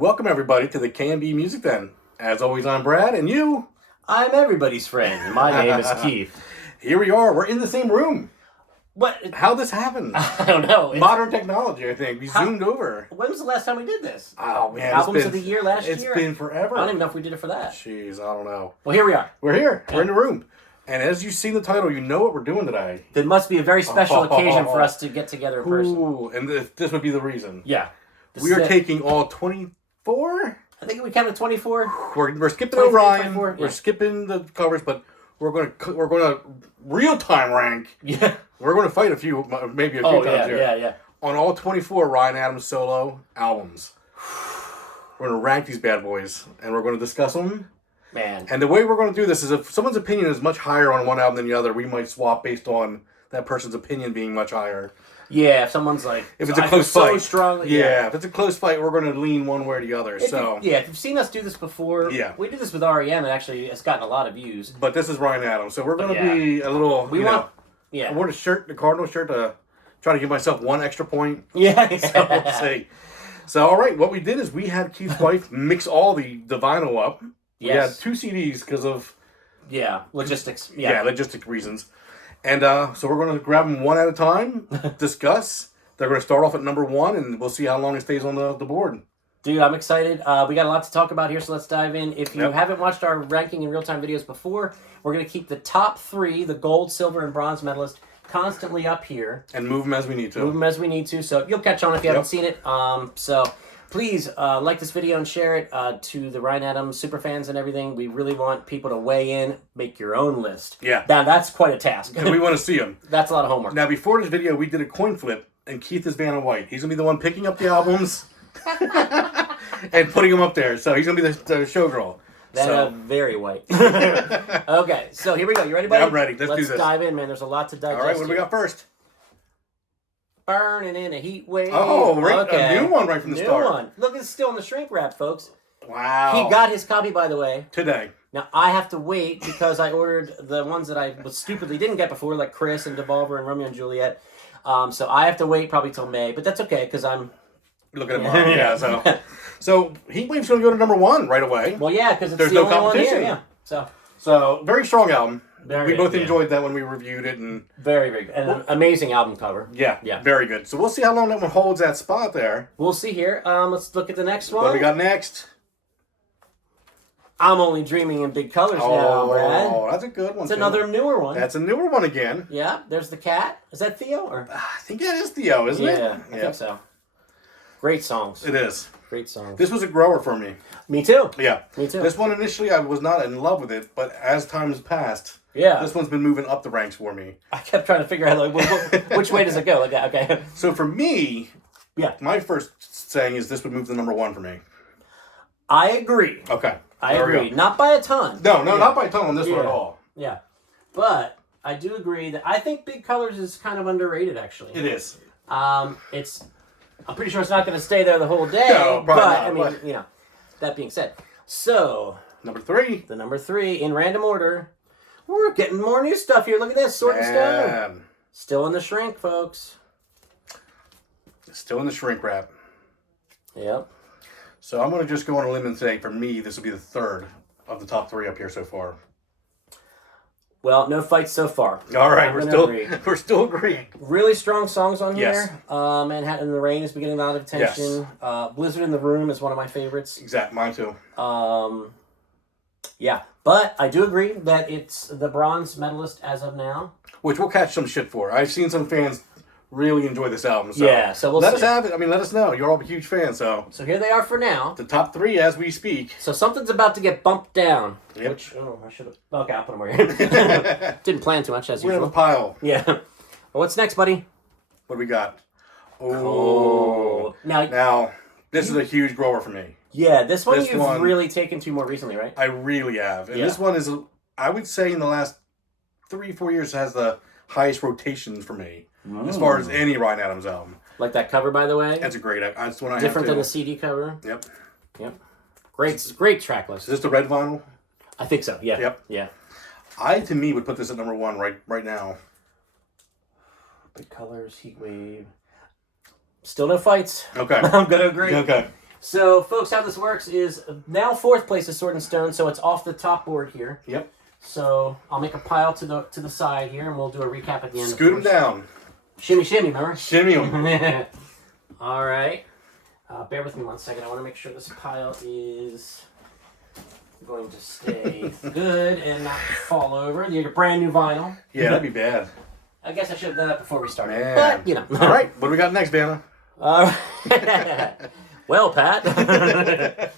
Welcome, everybody, to the K&B Music Den. As always, I'm Brad, and you? I'm everybody's friend. My name is Keith. Here we are. We're in the same room. What? How this happened? I don't know. Modern technology, I think. We zoomed over. When was the last time we did this? Oh, man. Albums of the year last year? It's been forever. I don't even know if we did it for that. Jeez, I don't know. Well, here we are. We're here. We're in the room. And as you see the title, you know what we're doing today. There must be a very special occasion for us to get together in person. Ooh, and this would be the reason. Yeah. We are taking all 24? I think we counted 24. We're skipping Orion. We're skipping the covers, but we're gonna real time rank. Yeah. We're gonna fight maybe a few times here. Yeah. On all 24 Ryan Adams solo albums. We're gonna rank these bad boys, and we're gonna discuss them. Man. And the way we're gonna do this is, if someone's opinion is much higher on one album than the other, we might swap based on that person's opinion being much higher. Yeah, if someone's like... If it's a close fight. So strongly, yeah, if it's a close fight, we're going to lean one way or the other. If you've seen us do this before, we did this with REM, and actually it's gotten a lot of views. But this is Ryan Adams, so we're going to be a little, I wore the Cardinal shirt to try to give myself one extra point. Yeah. So we'll see. So, all right, what we did is we had Keith's wife mix all the vinyl up. We had 2 CDs because of... Yeah, logistics. Yeah, logistic reasons. And so we're going to grab them one at a time, discuss. They're going to start off at number 1, and we'll see how long it stays on the board. Dude, I'm excited. We got a lot to talk about here, so let's dive in. If you haven't watched our ranking in real-time videos before, we're going to keep the top 3, the gold, silver, and bronze medalist, constantly up here. And move them as we need to. Move them as we need to, so you'll catch on if you haven't seen it. So please like this video and share it to the Ryan Adams superfans and everything. We really want people to weigh in, make your own list. Yeah. Now, that's quite a task. And we want to see them. That's a lot of homework. Now, before this video, we did a coin flip, and Keith is Vanna White. He's going to be the one picking up the albums and putting them up there. So he's going to be the showgirl. Very white. Okay, so here we go. You ready, buddy? Yeah, I'm ready. Let's do this. Let's dive in, man. There's a lot to digest. All right, what do we got first? Burning in a heat wave. Oh, right, a new one right from the start. New one. Look, it's still in the shrink wrap, folks. Wow. He got his copy, by the way. Today. Now, I have to wait because I ordered the ones that I stupidly didn't get before, like Chris and Devolver and Romeo and Juliet. So I have to wait probably till May, but that's okay because I'm... Look at him. Yeah, so Heatwave's going to go to number 1 right away. Well, yeah, because there's no competition. One here, yeah. So very strong album. We both enjoyed that when we reviewed it, and very good, and an amazing album cover. Yeah, very good. So we'll see how long that one holds that spot there. We'll see here. Let's look at the next one. What do we got next? I'm Only Dreaming in Big Colors now, Brad. Oh, that's a good one. It's another newer one. That's a newer one again. Yeah, there's the cat. Is that Theo? Or I think that is Theo, isn't it? Yeah, I think so. Great songs. It is. Great songs. This was a grower for me. Me too. Yeah. Me too. This one initially I was not in love with it, but as time has passed, this one's been moving up the ranks for me. I kept trying to figure out which way does it go. Okay. So for me, my first saying is this would move to number 1 for me. I agree. Okay. I agree. Not by a ton. No, not by a ton on this one at all. Yeah. But I do agree that I think Big Colors is kind of underrated, actually. It is. I'm pretty sure it's not going to stay there the whole day. No, but, not, I mean, that being said. So. Number 3. The number 3, in random order. We're getting more new stuff here. Look at this. Sword and Stone. Still in the shrink, folks. Still in the shrink wrap. Yep. So I'm going to just go on a limb and say, for me, this will be the 3rd of the top 3 up here so far. Well, no fights so far. All right, we're still agreeing. Really strong songs on here. Manhattan in the Rain is beginning a lot of attention. Yes. Blizzard in the Room is one of my favorites. Exactly, mine too. Yeah, but I do agree that it's the bronze medalist as of now. Which we'll catch some shit for. I've seen some fans really enjoy this album. So so we'll let us have it. I mean, let us know. You're all a huge fan, so here they are for now. The top 3 as we speak. So something's about to get bumped down. Yep. Which, I should have... Okay, I'll put them right here. Didn't plan too much, as usual. We're in a pile. Yeah. Well, what's next, buddy? What do we got? Oh. Now, this is a huge grower for me. Yeah, this one you've really taken to more recently, right? I really have. And this one is, I would say, in the last 3-4 years, has the highest rotations for me. As far as any Ryan Adams album. Like that cover, by the way? That's a great... That's one I Different than the CD cover? Yep. Great track list. Is this the red vinyl? I think so, yeah. Yep. Yeah. To me, would put this at number 1 right now. Big Colors, Heatwave. Still no fights. Okay. I'm going to agree. Okay. So, folks, how this works is now fourth place is Sword and Stone, so it's off the top board here. Yep. So I'll make a pile to the side here, and we'll do a recap at the end. Scoot them down. Shimmy, shimmy, remember? Shimmy them. All right. Bear with me 1 second. I want to make sure this pile is going to stay good and not fall over. You get a brand new vinyl. Yeah, that'd be bad. I guess I should have done that before we started. Man. But, you know. All right. What do we got next, Vanna? All right. Well, Pat.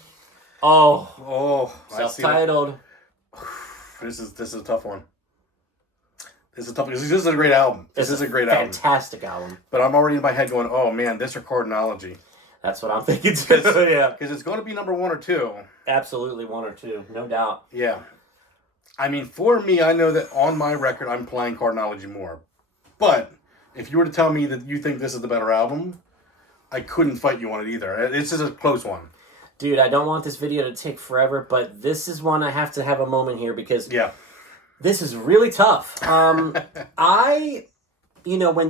Oh, self-titled. This is a tough one. This is tough because this is a great album. This is a great album. Fantastic album. But I'm already in my head going, oh man, this or Cardinalogy. That's what I'm thinking too. Yeah. Because it's going to be number 1 or 2. Absolutely 1 or 2, no doubt. Yeah. I mean, for me, I know that on my record, I'm playing Cardinalogy more. But if you were to tell me that you think this is the better album, I couldn't fight you on it either. This is a close one. Dude, I don't want this video to take forever, but this is one I have to have a moment here because this is really tough. When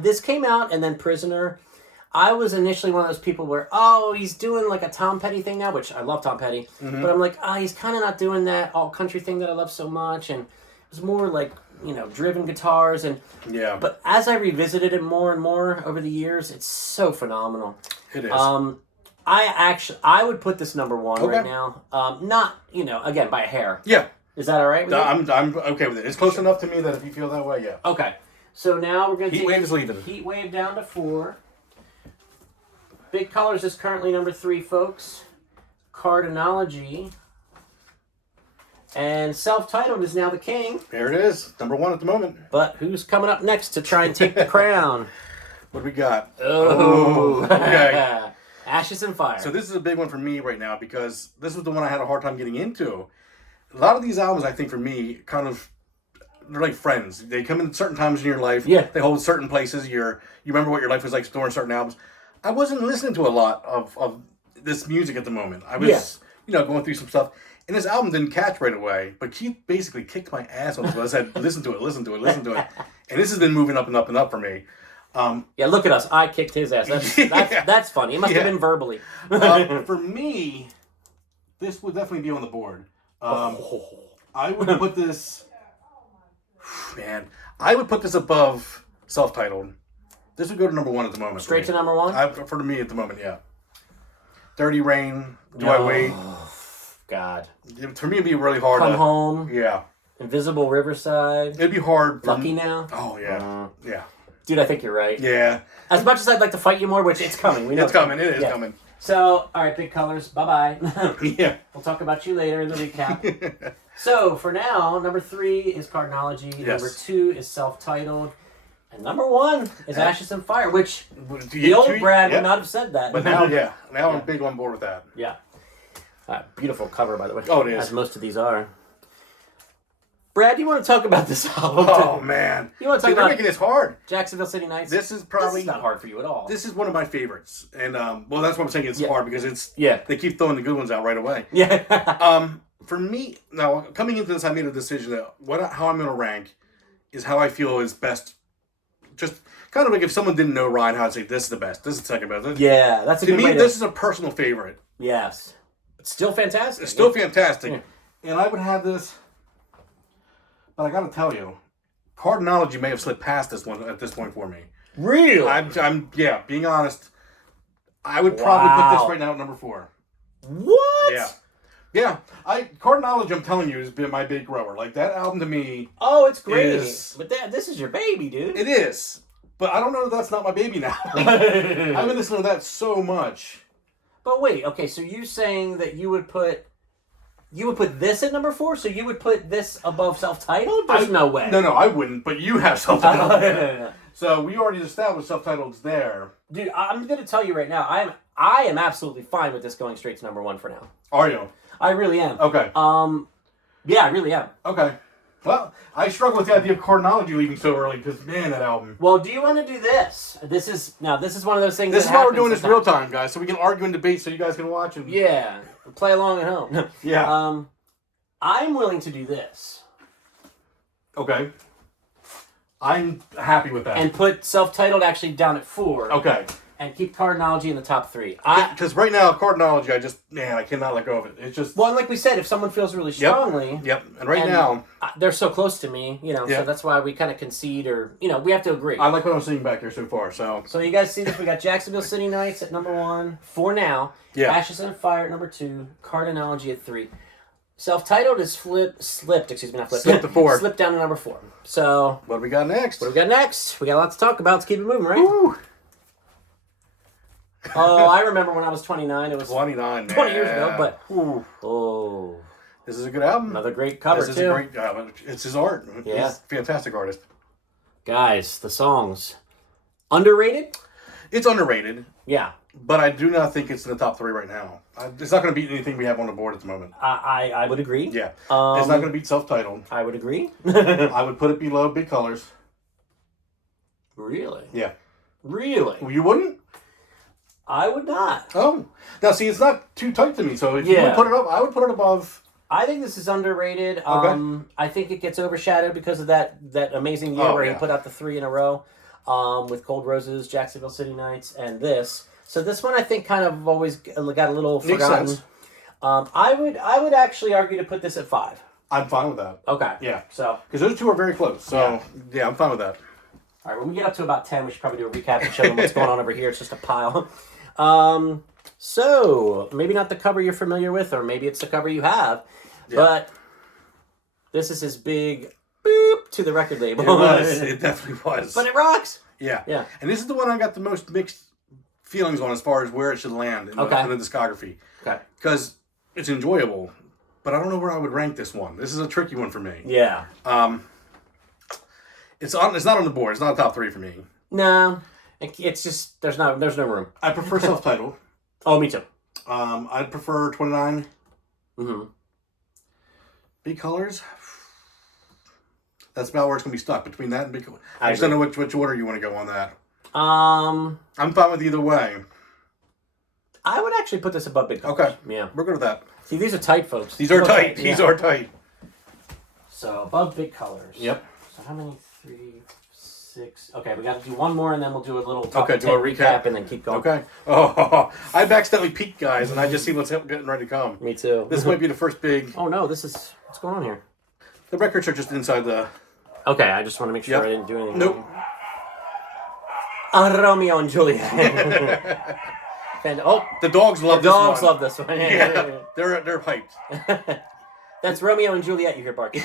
this came out and then Prisoner, I was initially one of those people where, he's doing like a Tom Petty thing now, which I love Tom Petty, but I'm like, he's kind of not doing that all country thing that I love so much, and it was more like, driven guitars, but as I revisited it more and more over the years, it's so phenomenal. It is. I would put this number 1 right now. Not, again, by a hair. Yeah. Is that all right with you? I'm okay with it. It's close enough to me that if you feel that way, yeah. Okay. So now we're going to Heat Wave is leaving. Heat Wave down to 4. Big Colors is currently number 3, folks. Cardinology. And Self-Titled is now the king. There it is. Number 1 at the moment. But who's coming up next to try and take the crown? What do we got? Oh. Okay. Ashes and Fire. So this is a big one for me right now because this was the one I had a hard time getting into. A lot of these albums, I think, for me, they're like friends. They come in certain times in your life. Yeah. They hold certain places. You remember what your life was like during certain albums. I wasn't listening to a lot of this music at the moment. I was, going through some stuff. And this album didn't catch right away. But Keith basically kicked my ass on this. I said, listen to it. And this has been moving up and up and up for me. Look at us. I kicked his ass. That's funny. It must have been verbally. For me, this would definitely be on the board. I would put this... Man, I would put this above Self-Titled. This would go to number 1 at the moment. Straight to number 1? For me at the moment, yeah. Dirty Rain, Do I Wait? God. For me, it'd be really hard. Come Home. Yeah. Invisible Riverside. It'd be hard. Lucky Now. Oh, yeah. Yeah. Dude, I think you're right. Yeah. As much as I'd like to fight you more, which it's coming. We know it's coming. It is coming. So, all right, Big Colors, bye-bye. Yeah. We'll talk about you later in the recap. So, for now, number 3 is Cardnology. Yes. Number 2 is Self-Titled. And number 1 is Ashes and Fire, which the old Brad would not have said that. But now, now I'm big on board with that. Yeah. Beautiful cover, by the way. Oh, it is. As most of these are. Brad, you want to talk about this album? Oh, man. You want to talk they're about making this hard. Jacksonville City Nights? This is probably... This is not hard for you at all. This is one of my favorites. And, that's what I'm saying. It's hard because it's... Yeah. They keep throwing the good ones out right away. Yeah. For me, now, coming into this, I made a decision that how I'm going to rank is how I feel is best. Just kind of like if someone didn't know Ryan, how I'd say, this is the best. This is the second best. Yeah, that's a good way to... To me, this is a personal favorite. Yes. It's still fantastic. It's still fantastic. Yeah. And I would have this... But I got to tell you, Cardnology may have slipped past this one at this point for me. Really? I'm being honest. I would probably put this right now at number 4. What? Yeah. Cardnology, I'm telling you, has been my big grower. Like, that album to me... Oh, it's great. But this is your baby, dude. It is. But I don't know that that's not my baby now. I've been listening to that so much. But wait, okay, so you're saying that you would put this at number 4, so you would put this above Self-Titled? There's no way. No, I wouldn't, but you have Self-Titled. No. So we already established Self-Titled's there. Dude, I'm going to tell you right now, I am absolutely fine with this going straight to number 1 for now. Are you? I really am. Okay. Yeah, I really am. Okay. Well, I struggle with the idea of Cardnology leaving so early because, man, that album. Well, do you want to do this? This is one of those things. This is why we're doing this real time, guys, so we can argue and debate, so you guys can watch and. Yeah, play along at home. Yeah. I'm willing to do this. Okay. I'm happy with that. And put Self-Titled actually down at 4. Okay. and keep Cardinology in the top 3. Because right now, Cardinology, I cannot let go of it. It's just... Well, and like we said, if someone feels really strongly... Yep. And now... They're so close to me, so that's why we kind of concede or, we have to agree. I like what I'm seeing back here so far, so... So you guys see this? We got Jacksonville City Knights at number 1 for now. Yeah. Ashes and Fire at number 2. Cardinology at 3. Self-titled is slipped to 4. Slipped down to number 4. So... What do we got next? We got a lot to talk about. Let's keep it moving, right? Woo. Oh, I remember when I was 29. It was 29, 20 years ago, but... Ooh. Oh... This is a good album. Another great cover, This is a great album. It's his art. Yeah. He's a fantastic artist. Guys, the songs. Underrated? It's underrated. Yeah. But I do not think it's in the top 3 right now. It's not going to beat anything we have on the board at the moment. I would agree. Yeah. It's not going to beat Self-Titled. I would agree. I would put it below Big Colors. Really? Yeah. Really? You wouldn't? I would not. Oh. Now, see, it's not too tight to me, so if you would put it up, I would put it above... I think this is underrated. Okay. I think it gets overshadowed because of that amazing year where he put out the 3 in a row with Cold Roses, Jacksonville City Knights, and this. So this one I think kind of always got a little forgotten. Makes sense. I would actually argue to put this at 5. I'm fine with that. Okay. Yeah. So because those two are very close. So yeah, I'm fine with that. All right. When we get up to about 10, we should probably do a recap and show them what's going on over here. It's just a pile. So maybe not the cover you're familiar with, or maybe it's the cover you have. Yeah. But this is his big boop to the record label. It was. It definitely was. But it rocks. Yeah. Yeah. And this is the one I got the most mixed feelings on as far as where it should land in the discography. Okay. Because it's enjoyable, but I don't know where I would rank this one. This is a tricky one for me. Yeah. It's not on the board. It's not a top 3 for me. No. It's just there's no room. I prefer Self-Titled. Oh, me too. I'd prefer 29. Mm-hmm. Big Colors. That's about where it's gonna be stuck between that and Big Colors. I just agree. don't know which order you want to go on that. I'm fine with either way. I would actually put this above Big Colors. Okay. Yeah. We're good with that. See, these are tight, folks. These are tight. These are tight. So above Big Colors. Yep. So how many? 3, 6. Okay, we got to do one more, and then we'll do a little do a recap, and then keep going. Okay. Oh, I've accidentally peeked, guys, and I just see what's getting ready to come. Me too. This might be the first big. Oh no! What's going on here? The records are just inside the. Okay, I just want to make sure I didn't do anything. Nope. Romeo and Juliet. And the dogs love this one. The dogs love this one. Yeah, they're hyped. That's Romeo and Juliet you hear barking.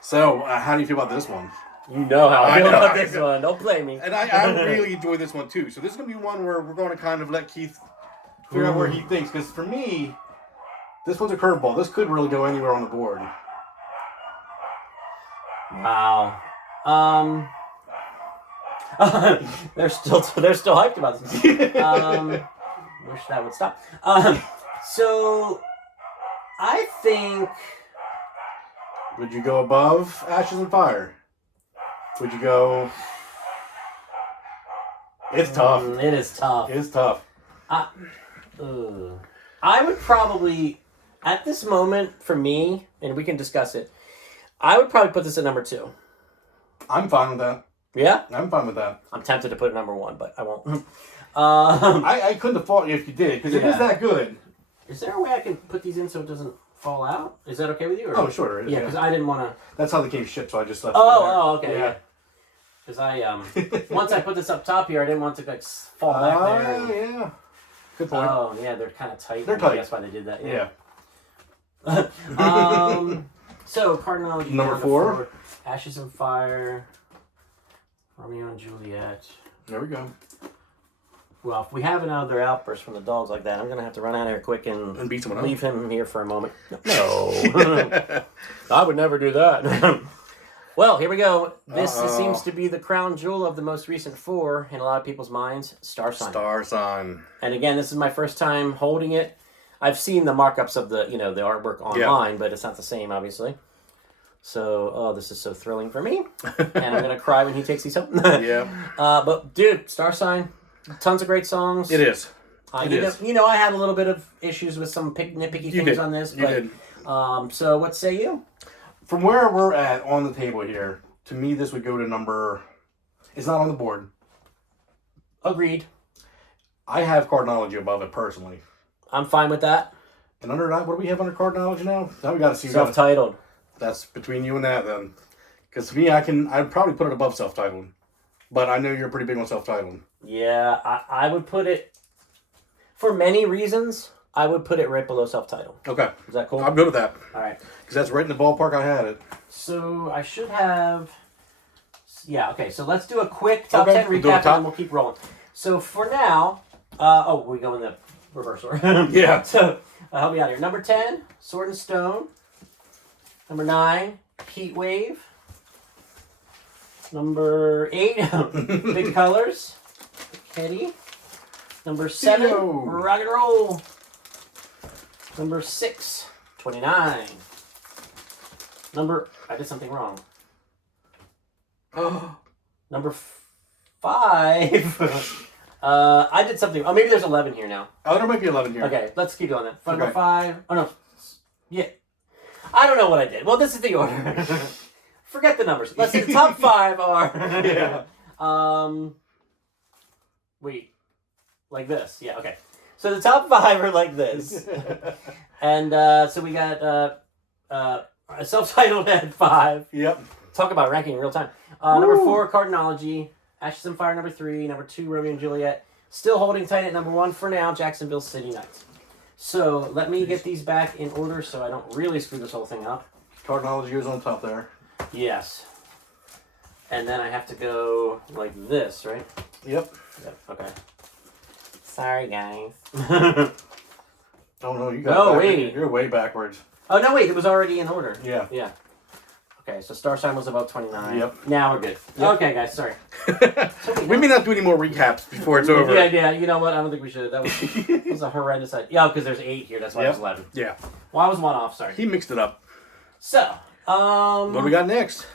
So, how do you feel about this one? You know how I feel about this one. Don't play me. And I really enjoy this one too. So this is going to be one where we're going to kind of let Keith figure out where he thinks. Because for me, this one's a curveball. This could really go anywhere on the board. Wow. They're still hyped about this. Wish that would stop. So I think. Would you go above Ashes and Fire? Would you go? It's tough. It is tough. It's tough. I would probably, at this moment, for me, and we can discuss it, I would probably put this at number 2. I'm fine with that. Yeah? I'm fine with that. I'm tempted to put it at number 1, but I won't. I couldn't have fought you if you did, because it is that good. Is there a way I can put these in so it doesn't fall out? Is that okay with you? Or? Oh, sure. Yeah, because I didn't want to... That's how they came shipped, so I just left okay. Yeah. Because once I put this up top here, I didn't want to fall back there. Oh, yeah. Good point. Oh, yeah, they're kind of tight. They're tight. That's why they did that. Yeah. So, Cardinology. Number 4. Ashes and Fire. Romeo and Juliet. There we go. Well, if we have another outburst from the dogs like that, I'm going to have to run out of here quick and beat someone leave him here for a moment. No. I would never do that. Well, here we go. This seems to be the crown jewel of the most recent 4 in a lot of people's minds. Star Sign. Star Sign. And again, this is my first time holding it. I've seen the markups of the the artwork online, but it's not the same, obviously. So, this is so thrilling for me. And I'm going to cry when he takes these home. Yeah. But, dude, Star Sign, tons of great songs. It is. I had a little bit of issues with some nitpicky things on this. You did. So, what say you? From where we're at on the table here, to me, this would go to number... It's not on the board. Agreed. I have Cardnology above it personally. I'm fine with that. And under that, what do we have under Cardnology now? Now we got to see. Self-titled. That's between you and that then. Because to me, I'd probably put it above self-titled. But I know you're pretty big on self-titled. Yeah, I would put it, for many reasons, I would put it right below self-titled. Okay. Is that cool? I'm good with that. All right. Because that's right in the ballpark I had it. So I should have... Yeah, okay. So let's do a quick top 10 we'll recap and then we'll keep rolling. So for now... we go in the reverse order. Yeah. So help me out here. Number 10, Sword and Stone. Number 9, Heat Wave. Number 8, Big Colors. Kitty. Number 7, Theo. Rock and Roll. Number 6, 29. I did something wrong. Number 5. I did something. Oh, maybe there's 11 here now. Oh, there might be 11 here. Okay, let's keep doing that. Number Okay. 5. Oh, no. Yeah. I don't know what I did. Well, this is the order. Forget the numbers. Let's see. The top 5 are... Yeah. Wait. Like this. Yeah, okay. So the top 5 are like this. And so we got self-titled at 5. Yep. Talk about ranking in real time. Number 4, Cardnology. Ashes and Fire, number 3. Number 2, Romeo and Juliet. Still holding tight at number 1 for now, Jacksonville City Knights. So let me get these back in order so I don't really screw this whole thing up. Cardnology is on top there. Yes. And then I have to go like this, right? Yep. Yep. Okay. Sorry, guys. Oh, no, you got No, it back. wait. You're way backwards. Oh, no, wait. It was already in order. Yeah. Yeah. Okay, so Star Sign was about 29. Yep. Now we're good. Yep. Okay, guys, sorry. We may not do any more recaps before it's over. Yeah, you know what? I don't think we should. That was a horrendous idea. Yeah, because there's 8 here. That's why it was 11. Yeah. Well, I was 1 off, sorry. He mixed it up. So, What do we got next?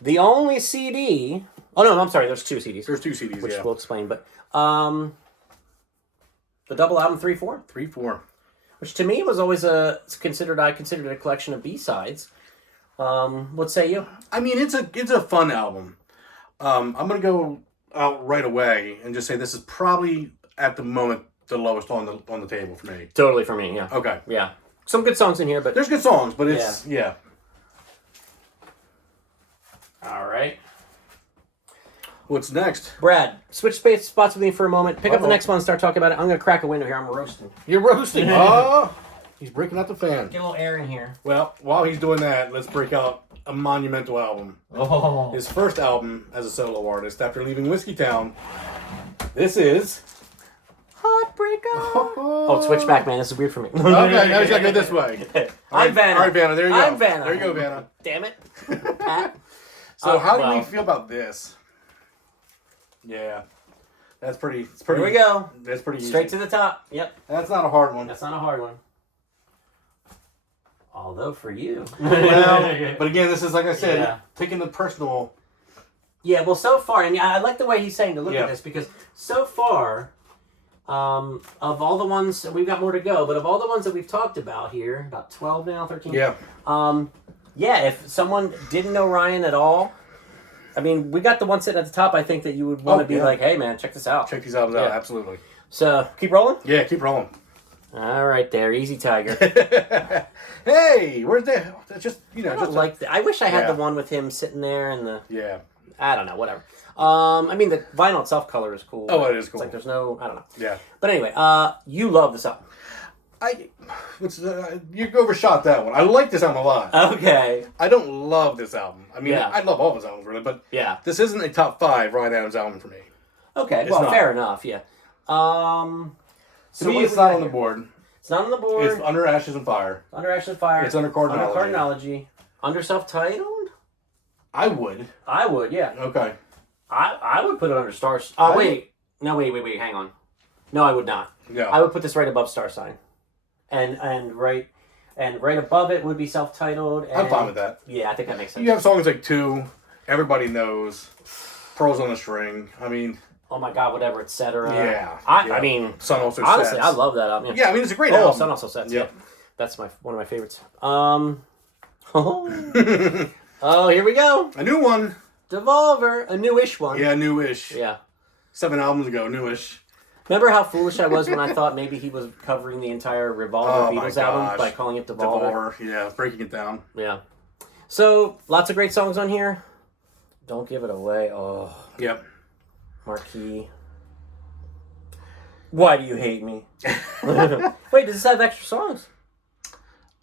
the only CD... Oh, no, I'm sorry. There's 2 CDs. There's 2 CDs, Which yeah. we'll explain, but... the double album 3-4. 3-4. Which to me was always I considered it a collection of B-sides. What say you? I mean, it's a fun album. I'm gonna go out right away and just say this is probably at the moment the lowest on the table for me. Totally for me, yeah. Okay. Yeah. Some good songs in here, but... There's good songs, but it's yeah. All right. What's next? Brad, switch spots with me for a moment. Pick up the Uh-oh. next one and start talking about it. I'm going to crack a window here. I'm roasting. You're roasting. Oh, he's breaking out the fan. Get a little air in here. Well, while he's doing that, let's break out a monumental album. Oh. His first album as a solo artist after leaving Whiskey Town. This is Heartbreaker. Oh, switch back, man. This is weird for me. Okay, now he's got to go this way. I'm Vanna. All right, Vanna, there you go. I'm Vanna. There you go, Vanna. Damn it. Pat. So how do well. we feel about this? Yeah. That's pretty... It's Here pretty. we go. That's pretty easy. Straight to the top. Yep. That's not a hard one. That's not a hard one. Although for you. Well, but again, this is, like I said, Yeah. taking the personal... Yeah, well, so far, and I like the way he's saying to look Yeah. at this, because so far, of all the ones, we've got more to go, but of all the ones that we've talked about here, about 12 now, 13? Yeah. Yeah, if someone didn't know Ryan at all, I mean, we got the one sitting at the top, I think that you would want to be like, hey, man, check this out. Check these albums out, Yeah. absolutely. So, keep rolling? Yeah, keep rolling. All right there, easy tiger. Hey, where's that? That's just, I just don't like I wish I had Yeah. the one with him sitting there and the... Yeah. I don't know, whatever. I mean, the vinyl itself color is cool. Oh, it is cool. It's like there's no... I don't know. Yeah. But anyway, you love this album. You overshot that one. I like this album a lot. Okay. I don't love this album. I mean, Yeah. I love all of his albums, really, but Yeah. this isn't a top 5 Ryan Adams album for me. Okay. It's Well, not. fair enough. Yeah. To So me, what it's do we not got on the here? board. It's not on the board. It's under Ashes and Fire. Under Ashes Fire. It's under Cardnology. Under Cardnology. Under self-titled. I would. I would. Yeah. Okay. I would put it under Stars. I- Wait. No. Wait. Hang on. No, I would not. Yeah. I would put this right above Star Sign, and right above it would be self-titled. And, I'm fine with that. Yeah, I think that makes sense. You have songs like 2, Everybody Knows, Pearls on a String. I mean, Oh my God, whatever, etc. yeah. I mean, Sun Also honestly, Sets. I love that album. Yeah, I mean, it's a great Oh, album. Sun Also Sets. Yep. Yeah. That's one of my favorites. Oh, here we go. A new one. Devolver, a newish one. Yeah, newish. Yeah. 7 albums ago, newish. Remember how foolish I was when I thought maybe he was covering the entire Revolver Beatles album by calling it Devolver? Yeah, breaking it down. Yeah. So, lots of great songs on here. Don't Give It Away. Oh. Yep. Marquee. Why Do You Hate Me? Wait, does this have extra songs?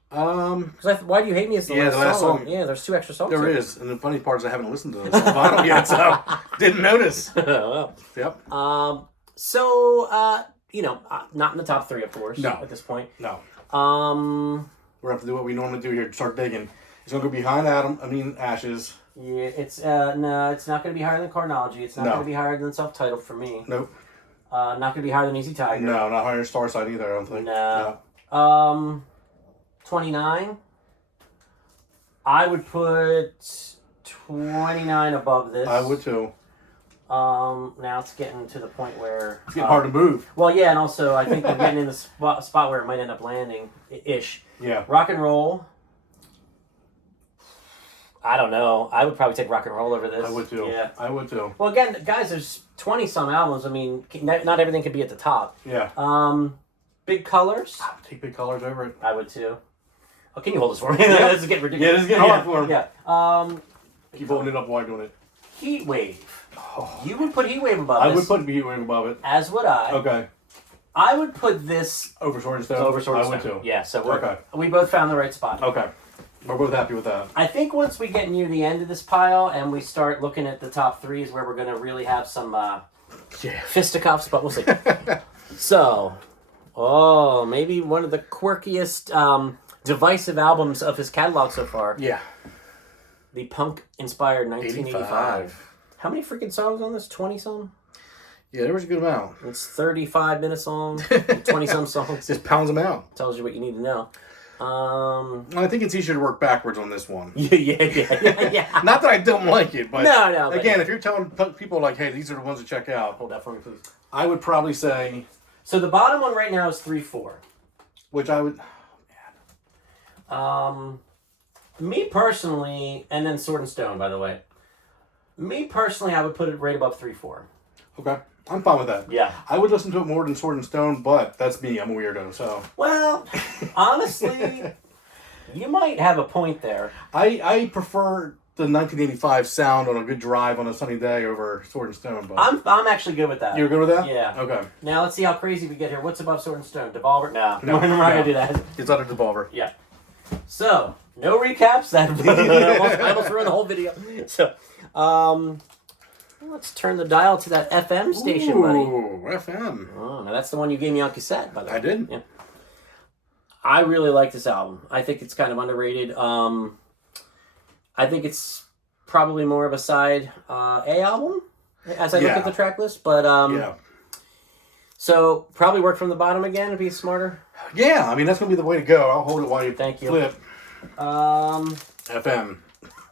Because Why Do You Hate Me is the last song. Yeah, there's 2 extra songs. There is, and the funny part is I haven't listened to this on vinyl yet, so didn't notice. Well. Yep. So, not in the top 3, of course. No. At this point. No. We're gonna have to do what we normally do here. Start digging. It's gonna go behind Ashes. Yeah, it's it's not gonna be higher than Chronology. It's not gonna be higher than Self-Titled for me. Nope. Not gonna be higher than Easy Tiger. No, not higher than Starside either. I don't think. No. 29. I would put 29 above this. I would too. Now it's getting to the point where it's getting hard to move. Well, yeah, and also I think we're getting in the spot where it might end up landing ish. Yeah. Rock and Roll. I don't know. I would probably take Rock and Roll over this. I would too. Yeah. I would too. Well, again, guys, there's 20-some albums. I mean, not everything could be at the top. Yeah. Big Colors. I would take Big Colors over it. I would too. Oh, can you hold this for me? Yeah. This is getting ridiculous. Yeah, this is getting hard for him. Yeah. Keep holding it up while you're doing it. Heat Wave. Oh. You would put Heat Wave above I this. would put Heat Wave above it. As would I. Okay. I would put this... Over Sword and Stone? Over Sword and Stone. I would too. Yeah, so okay. We both found the right spot. Okay. We're both happy with that. I think once we get near the end of this pile and we start looking at the top 3 is where we're going to really have some fisticuffs, but we'll see. So, maybe one of the quirkiest, divisive albums of his catalog so far. Yeah. The punk-inspired 1985. 85. How many freaking songs on this? 20-some? Yeah, there was a good amount. It's 35 minutes long, 20-some songs. Just pounds them out. Tells you what you need to know. I think it's easier to work backwards on this one. Yeah. Not that I don't like it, but no. Again, if you're telling people like, "Hey, these are the ones to check out," hold that for me, please. I would probably say. So the bottom one right now is 3-4. Which I would. Me personally, and then Sword and Stone, by the way. Me personally, I would put it right above 3-4. Okay. I'm fine with that. Yeah. I would listen to it more than Sword and Stone, but that's me. I'm a weirdo, so. Well, honestly, you might have a point there. I prefer the 1985 sound on a good drive on a sunny day over Sword and Stone. But I'm actually good with that. You're good with that? Yeah. Okay. Now let's see how crazy we get here. What's above Sword and Stone? Devolver? No. We're not going to do that. It's under Devolver. Yeah. So, no recaps. That I almost ruined the whole video. So, let's turn the dial to that FM station, buddy. Ooh, FM. Oh, now that's the one you gave me on cassette, by the way. I did? Yeah. I really like this album. I think it's kind of underrated. I think it's probably more of a side A album, as I look at the track list. But, yeah. So, probably work from the bottom again to be smarter? Yeah, I mean, that's going to be the way to go. I'll hold it while you flip. FM.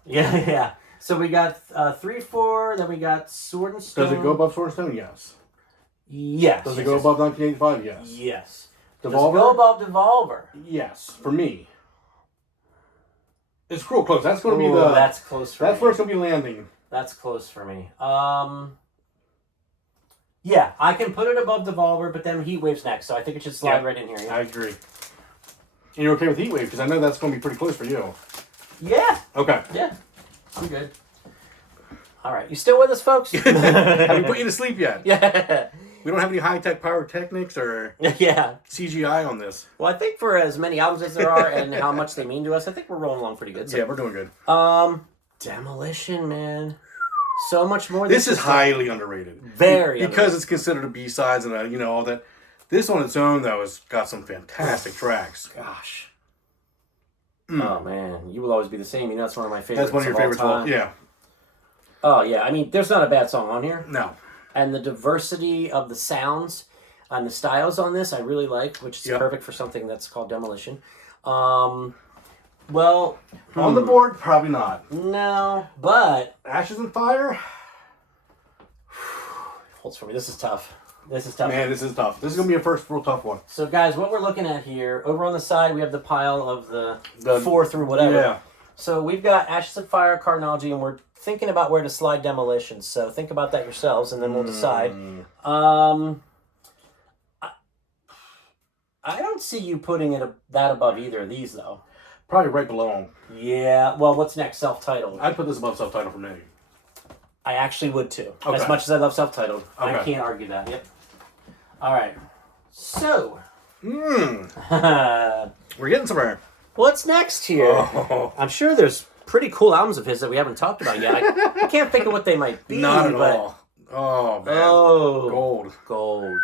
Yeah. So we got 3-4, then we got Sword and Stone. Does it go above Sword and Stone? Yes. Yes. Does it go above 1985? Yes. Yes. Devolver? Does it go above Devolver? Yes, for me. It's real close. That's going to be the... That's close for me. That's where it's going to be landing. That's close for me. Yeah, I can put it above Devolver, but then Heatwave's next, so I think it should slide right in here. Yeah? I agree. And you're okay with Heatwave, because I know that's going to be pretty close for you. Yeah. Okay. Yeah. I'm good. All right. You still with us, folks? Have we put you to sleep yet? Yeah. We don't have any high-tech pyrotechnics or CGI on this. Well, I think for as many albums as there are and how much they mean to us, I think we're rolling along pretty good. So. Yeah, we're doing good. Demolition, man. So much more. This is highly underrated. Very because underrated. it's considered a B-sides and all that. This on its own though has got some fantastic tracks. Gosh. Oh man, you will always be the same. You know, that's one of my favorites. That's one of your favorites. Yeah. Oh yeah, I mean, there's not a bad song on here. No. And the diversity of the sounds and the styles on this, I really like, which is perfect for something that's called Demolition. Well, on the board, probably not. No, but Ashes and Fire holds for me. This is tough. Man, this is tough. This is gonna be a first real tough one. So, guys, what we're looking at here, over on the side, we have the pile of the 4 through whatever. Yeah. So we've got Ashes of Fire, Carnology, and we're thinking about where to slide Demolition, so think about that yourselves, and then we'll decide. I don't see you putting it that above either of these, though. Probably right below them. Yeah, well, what's next? Self-titled. I'd put this above self-titled for me. I actually would, too. Okay. As much as I love self-titled. Okay. I can't argue that. Yep. All right. So. We're getting somewhere. What's next here? Oh. I'm sure there's pretty cool albums of his that we haven't talked about yet. I can't think of what they might be. Not at all. Oh, man. Oh. Gold.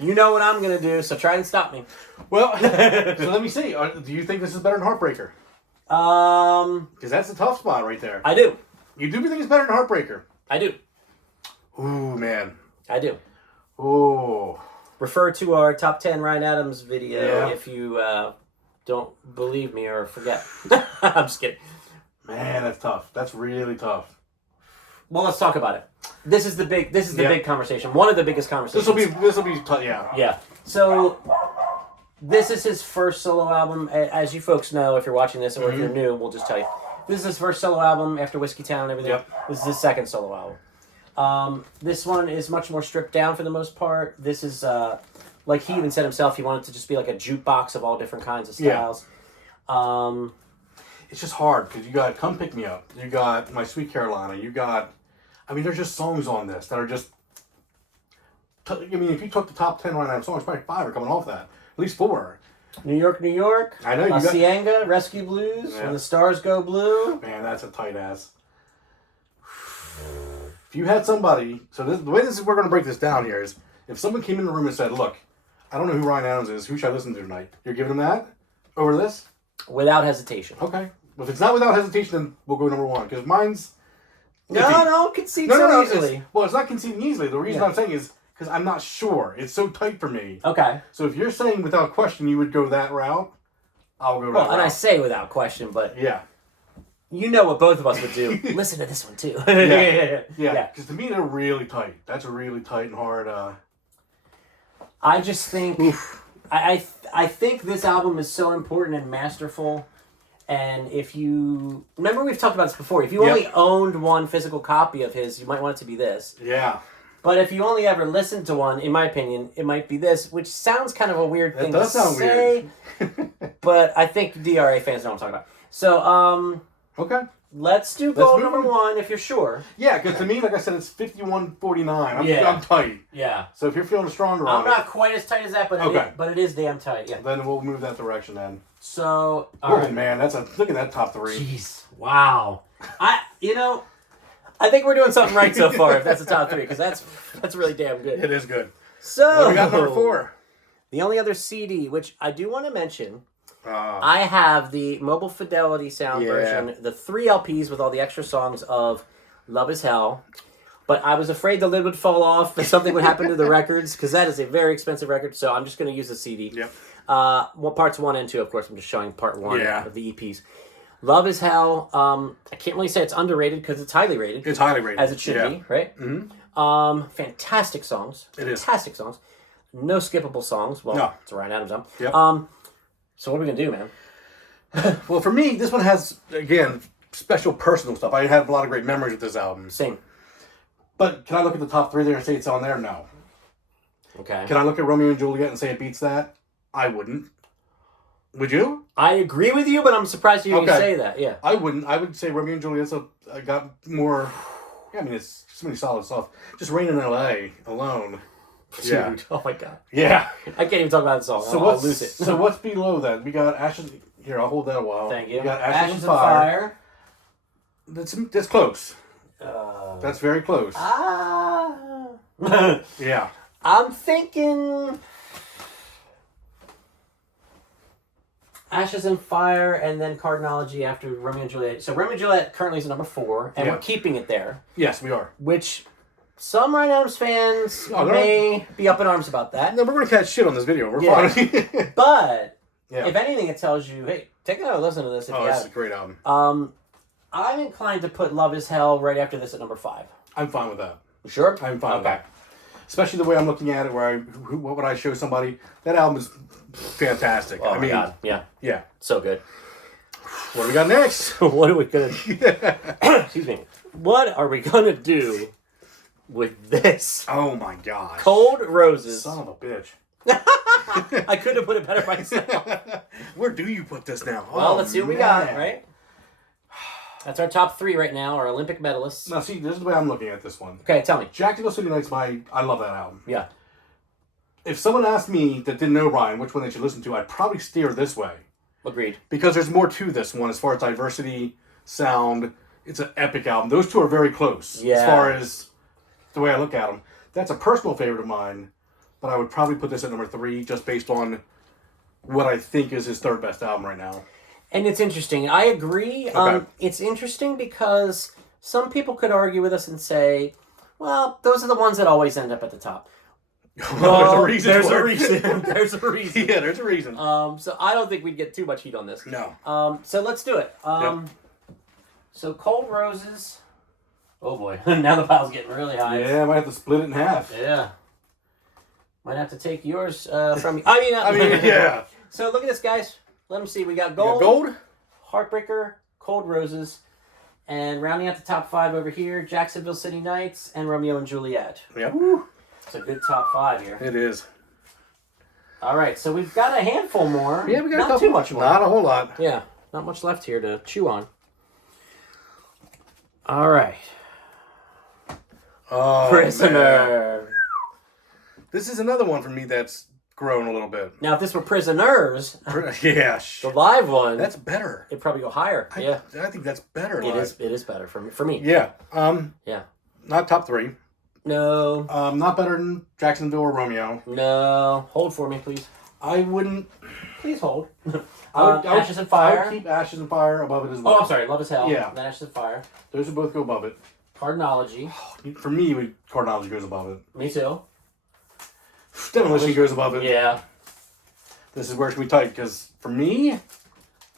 You know what I'm going to do, so try and stop me. Well, so let me see. Do you think this is better than Heartbreaker? Because that's a tough spot right there. I do. You do think it's better than Heartbreaker? I do. Ooh, man. I do. Ooh. Refer to our top 10 Ryan Adams video if you don't believe me or forget. I'm just kidding. Man, that's tough. That's really tough. Well, let's talk about it. This is the big conversation. One of the biggest conversations. This will be tough. Yeah. Yeah. So this is his first solo album. As you folks know, if you're watching this or if you're new, we'll just tell you. This is his first solo album after Whiskey Town and everything. Yep. This is his second solo album. This one is much more stripped down for the most part. This is, like he even said himself, he wanted to just be like a jukebox of all different kinds of styles. Yeah. It's just hard because you got Come Pick Me Up. You got My Sweet Carolina. You got, there's just songs on this that are just, if you took the top 10 right now songs, probably 5 are coming off that. At least 4. New York, New York. I know. La Cienega, Rescue Blues, When the Stars Go Blue. Man, that's a tight ass. If you had somebody, the way we're going to break this down here is, if someone came in the room and said, look, I don't know who Ryan Adams is, who should I listen to tonight? You're giving them that over this? Without hesitation. Okay. Well, if it's not without hesitation, then we'll go number 1. Because mine's... No, concede so easily. It's not conceding easily. The reason I'm saying is because I'm not sure. It's so tight for me. Okay. So if you're saying without question you would go that route, I'll go that route. Well, and I say without question, but... Yeah. You know what both of us would do. Listen to this one, too. Yeah. Because to me, they're really tight. That's a really tight and hard... I just think... I think this album is so important and masterful. And if you... Remember we've talked about this before. If you only owned one physical copy of his, you might want it to be this. Yeah. But if you only ever listened to one, in my opinion, it might be this, which sounds kind of a weird thing to say. Weird. But I think DRA fans know what I'm talking about. So, okay. Let's do goal number 1 if you're sure. Yeah, because to me, like I said, it's 51-49. I'm tight. Yeah. So if you're feeling stronger I'm not quite as tight as that, but it is damn tight. Yeah. Then we'll move that direction then. So, man, look at that top 3. Jeez. Wow. I think we're doing something right so far if that's the top 3, because that's really damn good. It is good. So, what we got number 4? The only other CD, which I do want to mention, I have the Mobile Fidelity sound version, the 3 LPs with all the extra songs of Love Is Hell. But I was afraid the lid would fall off and something would happen to the records, because that is a very expensive record, so I'm just going to use the CD. Yep. Parts 1 and 2, of course, I'm just showing part 1 of the EPs. Love Is Hell, I can't really say it's underrated because it's highly rated. It's highly rated. As it should be, right? Mm-hmm. Fantastic songs. Fantastic songs. No skippable songs. Well, it's a Ryan Adams album. Yep. So what are we going to do, man? Well, for me, this one has, again, special personal stuff. I had a lot of great memories with this album. Same. But can I look at the top 3 there and say it's on there? No. Okay. Can I look at Romeo and Juliet and say it beats that? I wouldn't. Would you? I agree with you, but I'm surprised you didn't say that. Yeah. I wouldn't. I would say Romeo and Juliet's got more... Yeah, it's so many solid stuff. Just Rain in L.A. alone. Yeah. Dude, oh my God. Yeah. I can't even talk about the song. I'll lose it. So what's below that? We got Ashes... Here, I'll hold that a while. Thank you. We got Ashes and Fire. That's close. That's very close. Yeah. I'm thinking... Ashes and Fire, and then Cardinology after Romeo and Juliet. So Romeo and Juliet currently is number 4, and we're keeping it there. Yes, we are. Which some Ryan Adams fans may be up in arms about that. No, we're going to catch shit on this video. We're fine. But if anything, it tells you, hey, take another listen to this if you have. It's a great album. I'm inclined to put Love Is Hell right after this at number 5. I'm fine with that. You sure? I'm fine with that. Especially the way I'm looking at it, what would I show somebody? That album is fantastic. Oh my God. Yeah. Yeah. So good. What do we got next? What are we gonna? Excuse me. What are we gonna do with this? Oh my gosh. Cold Roses. Son of a bitch. I couldn't have put it better myself. Where do you put this now? Well, let's see what we got, right? That's our top 3 right now, our Olympic medalists. Now, see, this is the way I'm looking at this one. Okay, tell me. Jacksonville City Nights, I love that album. Yeah. If someone asked me that didn't know Ryan which one they should listen to, I'd probably steer this way. Agreed. Because there's more to this one as far as diversity, sound. It's an epic album. Those two are very close as far as the way I look at them. That's a personal favorite of mine, but I would probably put this at number 3 just based on what I think is his 3rd best album right now. And it's interesting. I agree. Okay. It's interesting because some people could argue with us and say, well, those are the ones that always end up at the top. Well, there's a reason. There's a reason. There's a reason. Yeah, there's a reason. So I don't think we'd get too much heat on this. No. So let's do it. So Cold Roses. Oh boy. Now the pile's getting really high. Yeah, I might have to split it in half. Yeah. Might have to take yours from me. I mean, yeah. So look at this, guys. Let me see. We got You Gold, got Gold, Heartbreaker, Cold Roses, and rounding out the top 5 over here, Jacksonville City Nights and Romeo and Juliet. Yeah. It's a good top 5 here. It is. All right, so we've got a handful more. Yeah, we got not a couple. too much more. Not a whole lot. Yeah, not much left here to chew on. All right. Oh, Prisoner. Man. This is another one for me that's grown a little bit. Now, if this were Prisoners, Yeah. the live one, That's better. it'd probably go higher. Yeah. I think that's better. It live. is better for me. Yeah. Yeah. Not top 3. No. Not better than Jacksonville or Romeo. No. Hold for me, please. I wouldn't. Please hold. I would Ashes and Fire. I would keep Ashes and Fire above it as well. Oh, I'm sorry. Love as Hell. Yeah. Then Ashes and Fire. Those would both go above it. Cardinology. For me, Cardinalogy goes above it. Me too. Demolition goes above it. Yeah. This is where it's going to be tight, because for me,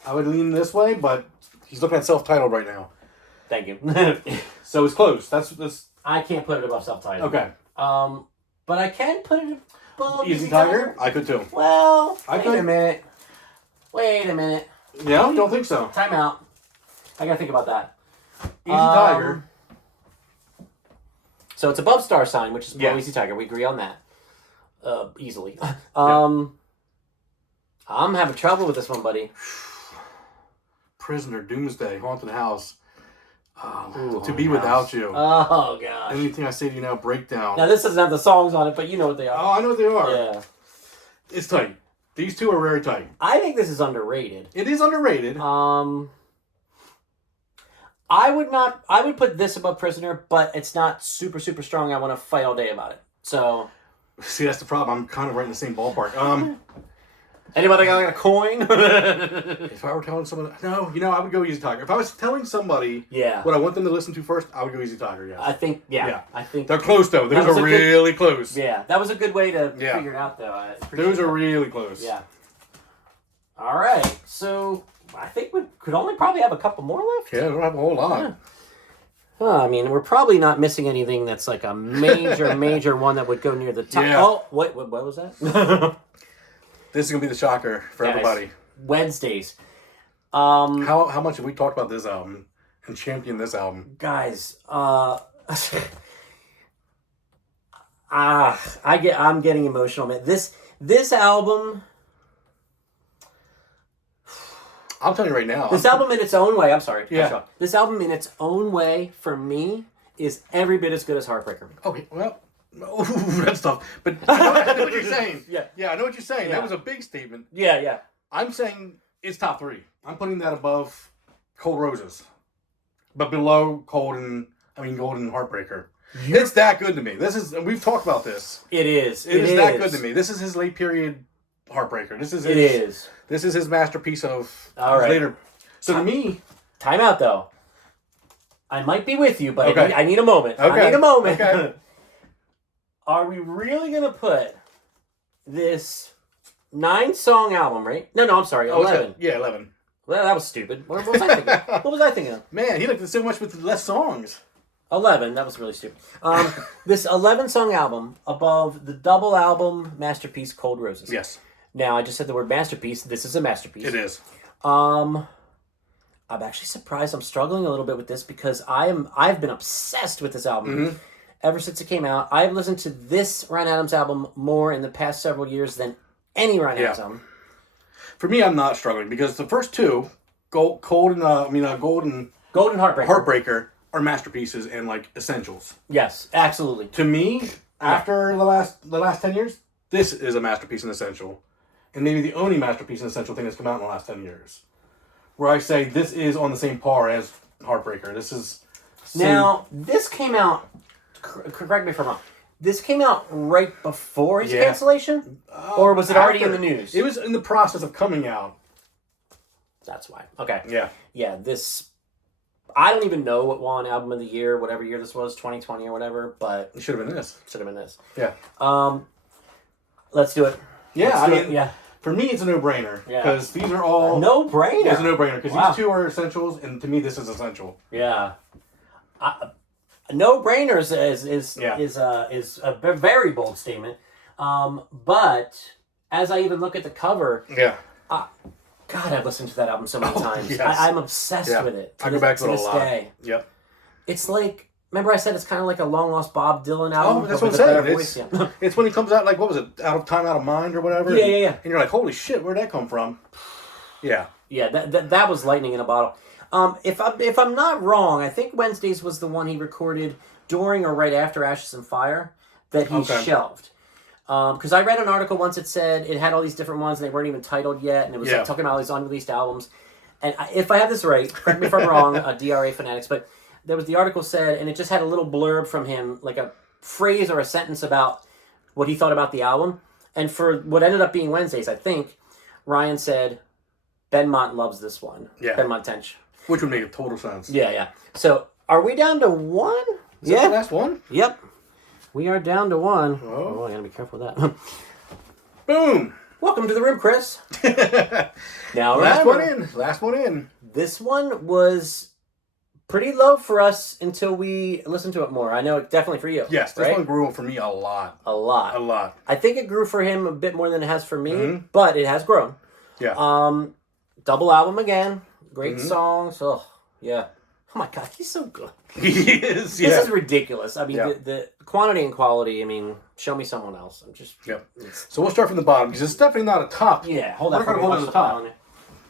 I would lean this way, but he's looking at self-titled right now. Thank you. So it's close. That's I can't put it above self-titled. okay. But I can put it above Easy Tiger? I could too. Well, I wait could. a minute. Wait a minute. Yeah, you don't think so? Time out. I gotta think about that. Easy Tiger. So it's above Star Sign, which is below Yeah. Easy Tiger. We agree on that. Easily. I'm having trouble with this one, buddy. Prisoner, Doomsday, Haunted House. Ooh, To Be Without You. Oh, gosh. Anything I say to you now, Breakdown. Now, this doesn't have the songs on it, but you know what they are. Oh, I know what they are. Yeah. It's tight. These two are very tight. I think this is underrated. It is underrated. I would put this above Prisoner, but it's not super, super strong. I want to fight all day about it. So. See, that's the problem. I'm kind of right in the same ballpark. Anybody got a coin? If I were telling someone, no, I would go Easy Tiger. If I was telling somebody what I want them to listen to first, I would go Easy Tiger, yes. I think, I think. They're close, though. Those are really close. Yeah, that was a good way to figure it out, though. Those are really close. Yeah. All right, so I think we could only probably have a couple more left. Yeah, we don't have a whole lot. Yeah. Well, I mean, we're probably not missing anything that's like a major, major one that would go near the top. Yeah. Oh, what was that? This is going to be the shocker for everybody. Wednesdays. How much have we talked about this album and championed this album? Guys, I'm getting emotional, man. This album. I'll tell you right now. This album in its own way, I'm sorry. Yeah. This album in its own way, for me, is every bit as good as Heartbreaker. Okay, well, that's tough. But I know what you're saying. Yeah, I know what you're saying. Yeah. That was a big statement. Yeah. I'm saying it's top 3. I'm putting that above Cold Roses. But below Gold and Heartbreaker. It's that good to me. We've talked about this. It is. It is that good to me. This is his late period Heartbreaker. This is his masterpiece of later. So to me, time out though. I might be with you, but okay. I need a moment. Okay. I need a moment. Okay. Are we really gonna put this 9-song album, right? No, I'm sorry, 11. Yeah, 11. Well, that was stupid. What was I thinking? What was I thinking of? Man, he liked it so much with less songs. 11. That was really stupid. This 11-song album above the double album masterpiece Cold Roses. Yes. Now, I just said the word masterpiece. This is a masterpiece. It is. I'm actually surprised. I'm struggling a little bit with this because I've been obsessed with this album ever since it came out. I've listened to this Ryan Adams album more in the past several years than any Ryan Adams album. For me, I'm not struggling because the first two, Gold and Heartbreaker are masterpieces and like essentials. Yes, absolutely. To me, after the last 10 years, this is a masterpiece and essential, and maybe the only masterpiece and essential thing that's come out in the last 10 years. Where I say this is on the same par as Heartbreaker. This is now this came out. Correct me if I'm wrong. This came out right before his cancellation, or was it already in the news? It was in the process of coming out. That's why. Okay. Yeah. This, I don't even know what won Album of the Year, whatever year this was, 2020 or whatever. But it should have been this. Yeah. Let's do it. Yeah. For me, it's a no-brainer because these are all no-brainer. It's a no-brainer because these two are essentials, and to me, this is essential. Yeah. No-brainers is a very bold statement. But as I even look at the cover, God, I've listened to that album so many times. Yes. I'm obsessed with it. I go back to it a lot. Day. Yep. It's like, remember I said it's kind of like a long-lost Bob Dylan album? Oh, that's what I'm saying. It's when he comes out, like, what was it? Out of Time, Out of Mind or whatever? Yeah. And you're like, holy shit, where'd that come from? Yeah. Yeah, that was lightning in a bottle. If I'm not wrong, I think Wednesdays was the one he recorded during or right after Ashes and Fire that he shelved. Because I read an article once that said it had all these different ones and they weren't even titled yet, and it was like, talking about all these unreleased albums. And if I have this right, correct me if I'm wrong, DRA fanatics, but there was the article said, and it just had a little blurb from him, like a phrase or a sentence about what he thought about the album. And for what ended up being Wednesdays, I think, Ryan said, Benmont loves this one. Yeah. Benmont Tench. Which would make a total sense. Yeah. So, are we down to one? Is that the last one? Yep. We are down to one. Oh, I gotta be careful with that. Boom! Welcome to the room, Chris. Now, last one in. This one was pretty low for us until we listened to it more. I know it definitely for you. Yes, this one grew for me a lot. A lot. I think it grew for him a bit more than it has for me, but it has grown. Yeah. Double album again. Great songs. Oh, yeah. Oh my God, he's so good. He is. This is ridiculous. I mean, the quantity and quality. I mean, show me someone else. I'm just. Yeah. So we'll start from the bottom because it's definitely not a top. Yeah. Hold on. Hold on the top.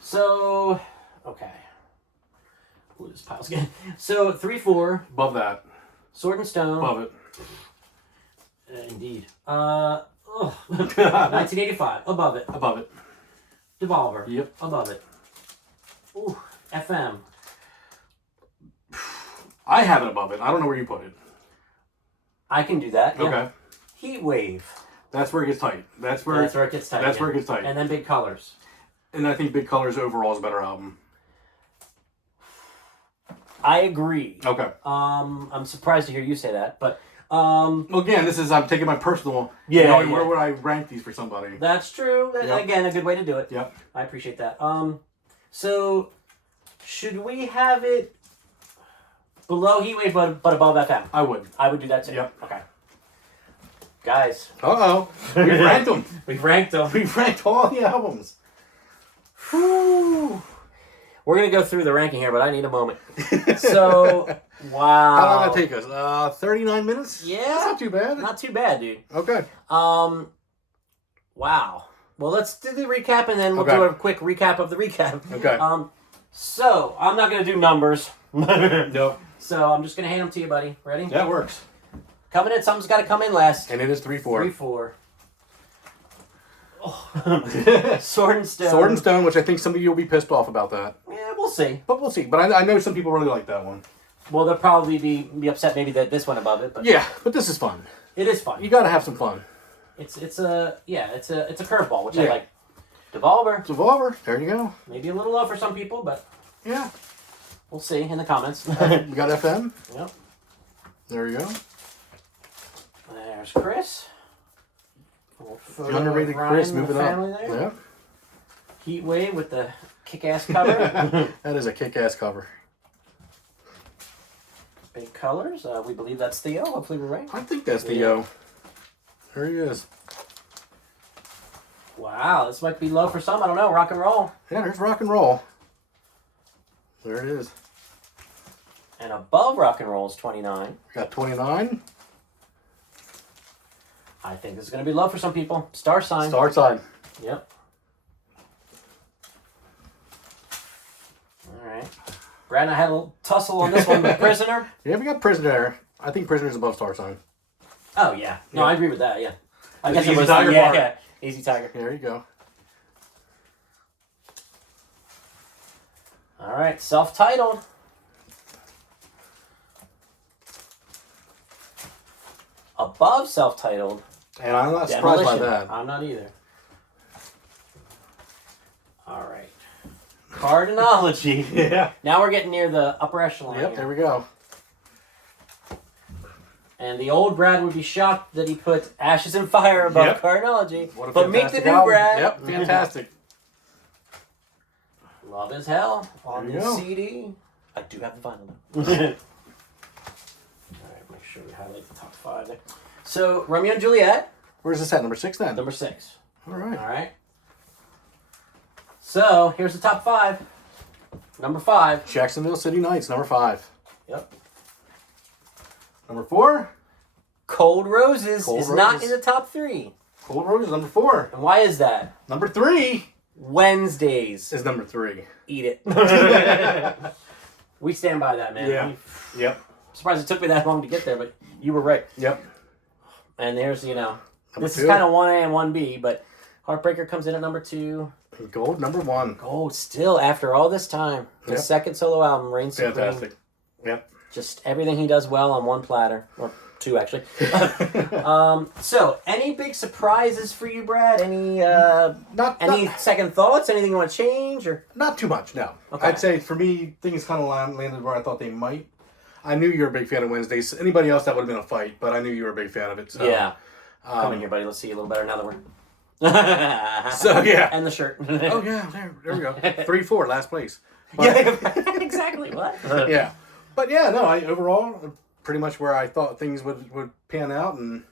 So, okay. Ooh, this pile's good. So 3-4. Above that. Sword and Stone. Above it. Indeed. 1985. Above it. Above it. Devolver. Yep. Above it. Ooh, FM. I have it above it. I don't know where you put it. I can do that. Yeah. Okay. Heat Wave. That's where it gets tight. That's where it gets tight. That's where it gets tight. And then Big Colors. And I think Big Colors overall is a better album. I agree. Okay. I'm surprised to hear you say that, but well, again, I'm taking my personal. Yeah. Where would I rank these for somebody? That's true. Yep. Again, a good way to do it. Yep. I appreciate that. So should we have it below Heatwave but above FM? I would. I would do that too. Yep. Okay. Guys. Uh-oh. We've ranked them. We've ranked them. We've ranked all the albums. Whew. We're going to go through the ranking here, but I need a moment. So, wow. How long did that take us? 39 minutes? Yeah. That's not too bad. Not too bad, dude. Okay. Wow. Well, let's do the recap, and then we'll do a quick recap of the recap. Okay. So, I'm not going to do numbers. Nope. So, I'm just going to hand them to you, buddy. Ready? That works. Coming in, something's got to come in last. And it is 3-4. 3-4. Oh. Sword and Stone. Sword and Stone, which I think some of you will be pissed off about that. Yeah, we'll see. But we'll see. But I know some people really like that one. Well, they'll probably be upset maybe that this one above it. But yeah, but this is fun. It is fun. You got to have some fun. It's a curveball, which I like. Devolver. There you go. Maybe a little low for some people, but yeah, we'll see in the comments. You got FM. Yep. There you go. There's Chris. The underrated Chris moving up. There. Yeah. Heat Wave with the kick-ass cover. That is a kick-ass cover. Big Colors. We believe that's Theo. Hopefully we're right. I think that's Theo. There he is. Wow, this might be low for some. I don't know. Rock and roll. Yeah, there's rock and roll. There it is. And above rock and roll is 29. Got 29. I think this is going to be low for some people. Star sign. Star sign. Yep. All right. Brad and I had a little tussle on this one, but Prisoner. Yeah, we got Prisoner. I think Prisoner's above Star sign. Oh, yeah. No, I agree with that, yeah. I guess it Easy was Tiger yeah, part. yeah. Easy Tiger. There you go. All right, self-titled. Above self-titled. And I'm not surprised by Demolition. that. I'm not either. All right. Cardinology. Yeah. Now we're getting near the upper echelon Yep, here. there we go. And the old Brad would be shocked that he put Ashes and Fire above Yep. Cardinology. What a But meet the fantastic new album. Brad. Yep, fantastic. Love as Hell on There you the go. CD. I do have the vinyl though. All right, make sure we highlight the top 5 there. So, Romeo and Juliet, Where's this at? Number 6 then? number 6. All right. All right. So, here's the top 5. Number 5. Jacksonville City Nights, number 5. Yep. Number 4. Cold Roses Cold is not Roses. in the top 3. Cold Roses, number 4. And why is that? Number 3 Wednesdays. is number 3. Eat it. We stand by that, man. Yeah. Yep. I'm surprised it took me that long to get there, but you were right. Yep. And there's, Number this 2. is kind of 1A and 1B, but Heartbreaker comes in at number 2. Gold, number 1. Gold, still, after all this time. The Yep. second solo album, Reign Supreme. Fantastic. Yep. Just everything he does well on one platter. Or 2, actually. So, any big surprises for you, Brad? Any second thoughts? Anything you want to change? Or Not too much, no. Okay. I'd say for me, things kind of landed where I thought they might. I knew you were a big fan of Wednesdays. Anybody else, that would have been a fight, but I knew you were a big fan of it. So. Yeah. Come in here, buddy. Let's see you a little better. Another one. So, yeah. And the shirt. Oh, yeah. There we go. 3-4, last place. Yeah, exactly. What? Yeah. But, yeah, no, overall, pretty much where I thought things would pan out. And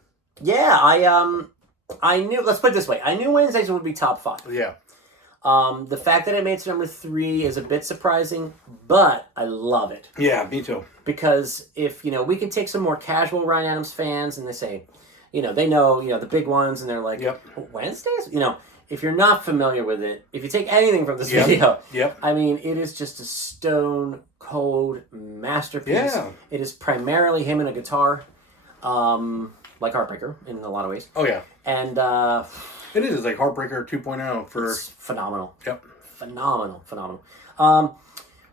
Yeah, I knew, let's put it this way. I knew Wednesdays would be top 5. yeah. The fact that it made it to number 3 is a bit surprising, but I love it. Yeah, me too. Because if, we can take some more casual Ryan Adams fans and they say, they know, the big ones and they're like, Yep. Wednesdays? If you're not familiar with it, if you take anything from this Yep. video, Yep. I mean, it is just a stone cold masterpiece. Yeah. It is primarily him and a guitar, like Heartbreaker in a lot of ways. Oh, yeah. And It is. It's like Heartbreaker 2.0 for... it's phenomenal. Yep. Phenomenal.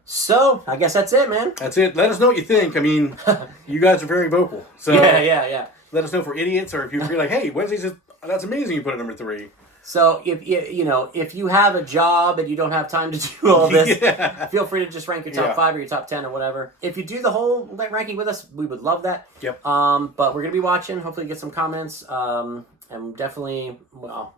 So, I guess that's it, man. That's it. Let us know what you think. I mean, you guys are very vocal. So Yeah. let us know if we're idiots or if you're like, hey, Wednesdays, that's amazing you put it number 3. So, if you have a job and you don't have time to do all this, Yeah. feel free to just rank your top 5 or your top 10 or whatever. If you do the whole ranking with us, we would love that. Yep. But we're going to be watching, hopefully get some comments. And definitely,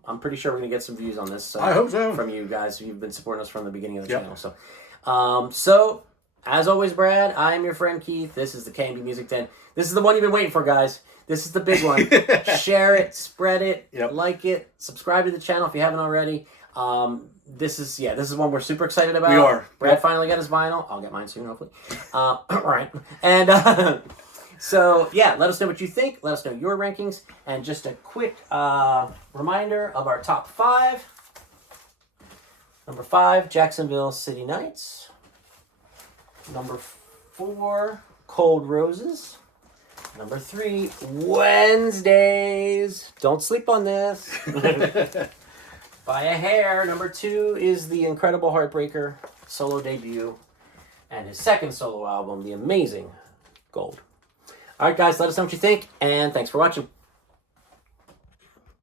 I'm pretty sure we're going to get some views on this. I hope so. From you guys who've been supporting us from the beginning of the Yep. channel. So, as always, Brad, I'm your friend Keith. This is the K&B Music 10. This is the one you've been waiting for, guys. This is the big one. Share it, spread it, Yep. like it, subscribe to the channel if you haven't already. This is one we're super excited about. We are. Brad Yep. finally got his vinyl. I'll get mine soon, hopefully. Right. And so, yeah, let us know what you think. Let us know your rankings. And just a quick reminder of our top 5. Number 5, Jacksonville City Nights. Number 4, Cold Roses. Number 3, Wednesdays. Don't sleep on this. By a hair. Number 2 is the incredible Heartbreaker solo debut. And his second solo album, the amazing Gold. All right, guys, let us know what you think. And thanks for watching.